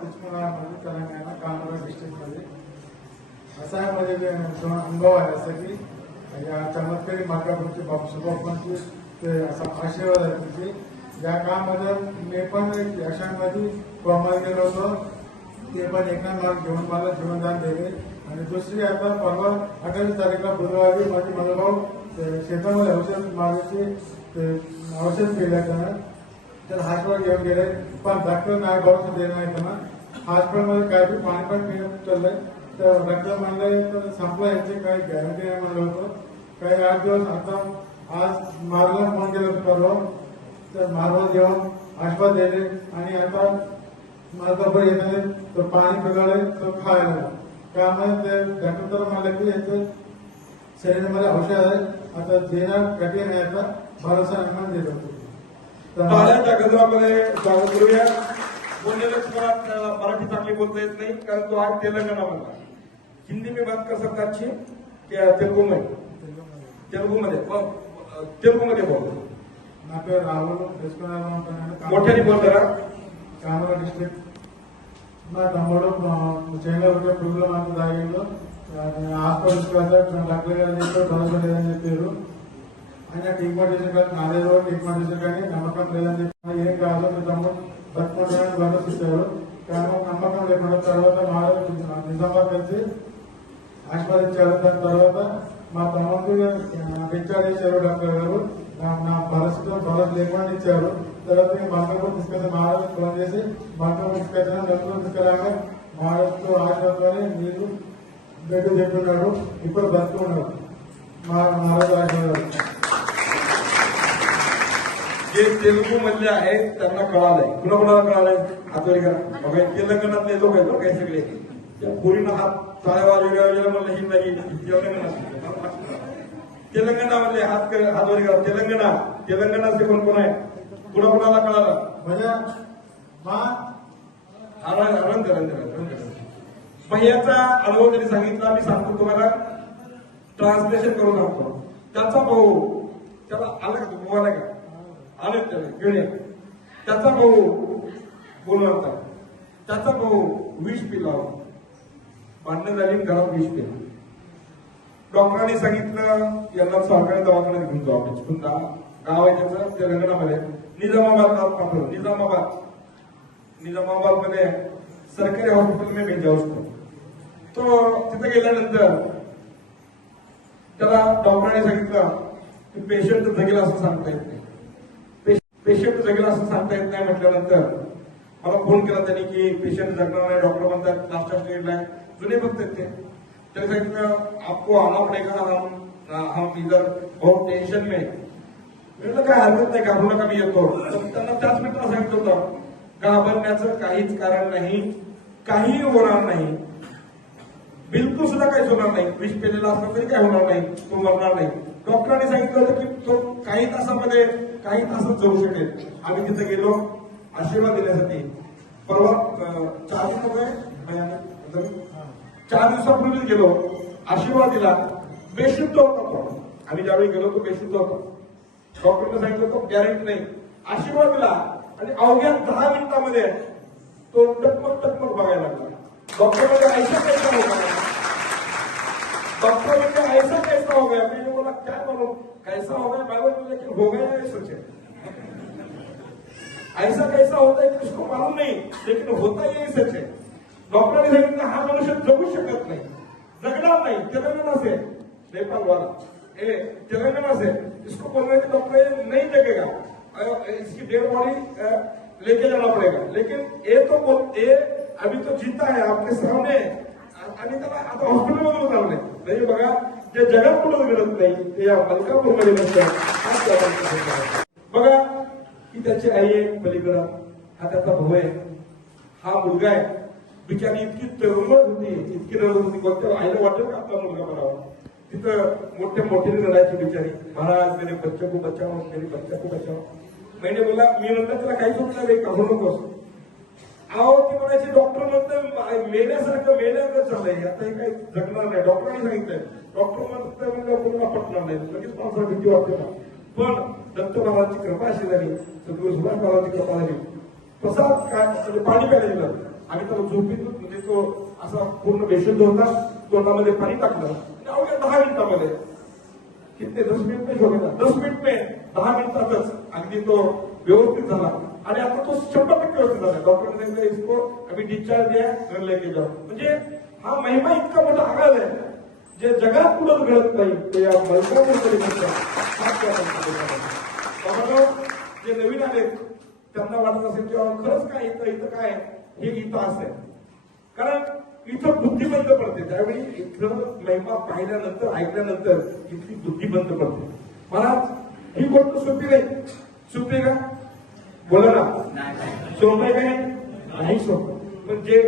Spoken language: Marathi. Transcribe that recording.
दुश्मनामध्ये तेलंगणा कामरा डिस्ट्रिक्टमध्ये असा माझे अनुभव आहे असं की या चमत्कारी मार्गावरची बापसुबापांची ते असा आशीर्वाद आहे त्यांची या कामामध्ये मी पण यशांमध्ये कोमाला गेलो होतो ते पण एका मार्ग घेऊन मला जीवनदान दिले आणि दुसरी आता परवा 28 तारीखला बुधवारी माझे मनोभाव शेतामध्ये औषध मागायचे औषध केले त्यानं तर हॉस्पिटल घेऊन गेले पण डॉक्टर नाही भरोसा देणार नाही त्यांना हॉस्पिटलमध्ये काय बी पाणी पण पिणं चाललंय तर डॉक्टर म्हणले तर संपलं याची काही गॅरंटी नाही म्हणलं होतं काही 8 दिवस आता आज मारला फोन केला होता परवा तर मारवा जेवण आशीर्वाद दिले आणि आता माझा येणारे तर पाणी पिकवले तर खायला त्यामुळे ते डॉक्टर तर म्हणले की याचं शरीरामध्ये औषध आहे आता देणं कठीण आहे आता भरोसा निर्माण देत होतो टाळ्यांच्या गजरामध्ये स्वागत करूया. बोलने लक्ष्मणात मराठी चांगली बोलता येत नहीं कारण तो आज तेलंगाना मधला. हिंदी में बात कर सकता अच्छी क्या तेलुगु में बोल ना पे राहुल मोठ्याने बोल जरा. कामरा डिस्ट्रिक्ट నా తమ్ముడు చైనా పురుగుల మందు తాగిండు హాస్పిటల్ తీసుకెళ్తా డాక్టర్ గారు చెప్పారు భరోసా లేదని చెప్పారు ఆయన ట్రీట్మెంట్ చేసిన కానీ నాలుగు రోజులు ట్రీట్మెంట్ చేసిన కానీ నమ్మకం లేదని చెప్పి ఏం కాదు మీ తమ్ముడు బతుకుంటారని భరోసా ఇచ్చారు కానీ నమ్మకం లేకుండా తర్వాత మా నిజామాబాద్ కలిసి ఆశీర్వదించారు దాని తర్వాత మా తమ్ముడికి డిశ్చార్జ్ చేశారు డాక్టర్ గారు నా పరిస్థితిలో భరోసా లేకుండా ఇచ్చారు తర్వాత బంగారు తీసుకెళ్తే మహారాజు ఫోన్ చేసి బంగారు తీసుకెళ్ళిన డబ్బులు తీసుకెళ్ళాక మహారాజుతో ఆశీర్వాదాన్ని మీరు బెడ్ చెప్తున్నాడు ఇప్పుడు బతుకున్నాడు महाराज आशीर्वाद जे तेलुगू मधले आहेत त्यांना कळालंय कुणाला कळालंय हातोरी करा बघा तेलंगणातले लोक आहेत बघा सगळे त्या पोरीनं हात टाळ्या वाजवल्या म्हणलं ही नाही तेलंगणामधले हातोरी करा तेलंगणाचे कोण कोण आहे कुणाला कळालं म्हणजे आनंद भैयाचा अनुभव त्यांनी सांगितला मी सांगतो तुम्हाला ट्रान्सलेशन करून सांगतो त्याचा भाऊ त्याला आला का तू मोबाईल का आले त्याला घेऊन या त्याचा भाऊ बोलवता त्याचा भाऊ विष पिला भांडणं झाली घरात विष पिला डॉक्टरांनी सांगितलं यांना सरकारी दवाखान्यात घेऊन जाऊ आपण चिकुंदा गाव आहे त्याचं तेलंगणामध्ये निजामाबाद मध्ये सरकारी हॉस्पिटल में भेजा उसको तो तिथे गेल्यानंतर त्याला डॉक्टरांनी सांगितलं की पेशंट जगेल असं सांगता येत नाही पेशंट जगेल असं सांगता येत नाही म्हटल्यानंतर मला फोन केला त्यांनी की पेशंट जगणार नाही डॉक्टर म्हणतात लास्टच्या स्टेजला आहे जुने भक्त आहेत ते त्याने सांगितलं आपको आना पडेगा हम इधर बहुत टेन्शन में म्हटलं काय हरकत नाही घाबरू नका मी येतो त्यांना त्याच मित्राला सांगितलं होतं घाबरण्याचं काहीच कारण नाही काही होणार नाही बिलकुल सुद्धा काहीच होणार नाही विष पेलेला असला तरी काय होणार नाही तो मरणार नाही डॉक्टरांनी सांगितलं होतं की तो काही तासात जगू शकेल आम्ही तिथे गेलो आशीर्वाद देण्यासाठी परवा 4 दिवसापूर्वीच गेलो आशीर्वाद दिला बेशुद्ध होता तो आम्ही ज्यावेळी गेलो तो बेशुद्ध होता डॉक्टरने सांगितलं तो गॅरंटी नाही आशीर्वाद दिला आणि अवघ्या 10 मिनिटांमध्ये तो टकमक बघायला लागला डॉक्टर म्हणजे ऐसा कैसा हो गया मैंने बोला क्या मालूम कैसा हो गया मैं बोला लेकिन हो गया है सोचे ऐसा कैसा होता है कि उसको मालूम नहीं लेकिन होता ही सच है डॉक्टरांनी सांगितलं हा मनुष्य जगू शकत नाही जगणार नाही तेलंगणा से नेपाल वाला तेलंगणा से इसको बोल रहे थे डॉक्टर नहीं जगेगा इसकी डेड बॉडी लेके जाना पड़ेगा लेकिन ये अभी तो जीता है आपके सामने आणि त्याला आता हॉस्पिटलमधून चाललंय नाही बघा जे जगात कुठं मिळत नाही ते या मलकापूरमध्ये नसतं बघा की त्याची आई आहे पलीकडं हा त्याचा भाऊ आहे हा मुलगा आहे बिचारी इतकी तरुण होती इतकी रडत होती कोणत्या आईला वाटेल का आपला मुलगा बनावा तिथं मोठ्याने रडायची बिचारी महाराज मेरे बच्चे को बचाओ मेरे बच्चे को बचाओ मैंने बोला मी म्हणलं त्याला काहीच होत नाही काढू नकोस अहो ती म्हणायची डॉक्टर म्हणतं मेल्याचं चाललंय आता हे काही जगणार नाही डॉक्टरांनी सांगितलंय डॉक्टर म्हणतं कोणाला पटणार नाही लगेच माणसाला भीती वाटते ना पण दत्तबाबांची कृपा अशी झाली सद्गुरू सुभाष बाबांची कृपा झाली प्रसाद काय पाणी प्यायला दिलं आम्ही त्याला झोपेतून म्हणजे तो असा पूर्ण बेशुद्ध होता, तोंडामध्ये पाणी टाकलं आणि अवघ्या 10 मिनिटामध्ये कितने 10 मिनिट में शोधला 10 मिनिट में 10 मिनिटातच अगदी तो व्यवस्थित झाला आणि आता तो 100% व्यवस्थित झाला. डॉक्टर ने सांगितलं इसको अभी डिस्चार्ज दिया घर लेके जाओ. म्हणजे हा महिमा इतका मोठा आघात आहे जे जगात कुठं घडत नाही ते या मलकापूरमध्ये जे नवीन आले त्यांना वाटत असेल किंवा खरंच काय इथं काय हे इथं असेल, कारण इथं बुद्धी बंद पडते. त्यावेळी इथं महिमा पाहिल्यानंतर ऐकल्यानंतर इथली बुद्धी बंद पडते. महाराज ही गोष्ट सोपी नाही. सोपी का बोला ना, सोपं काय नाही सोपं. म्हणजे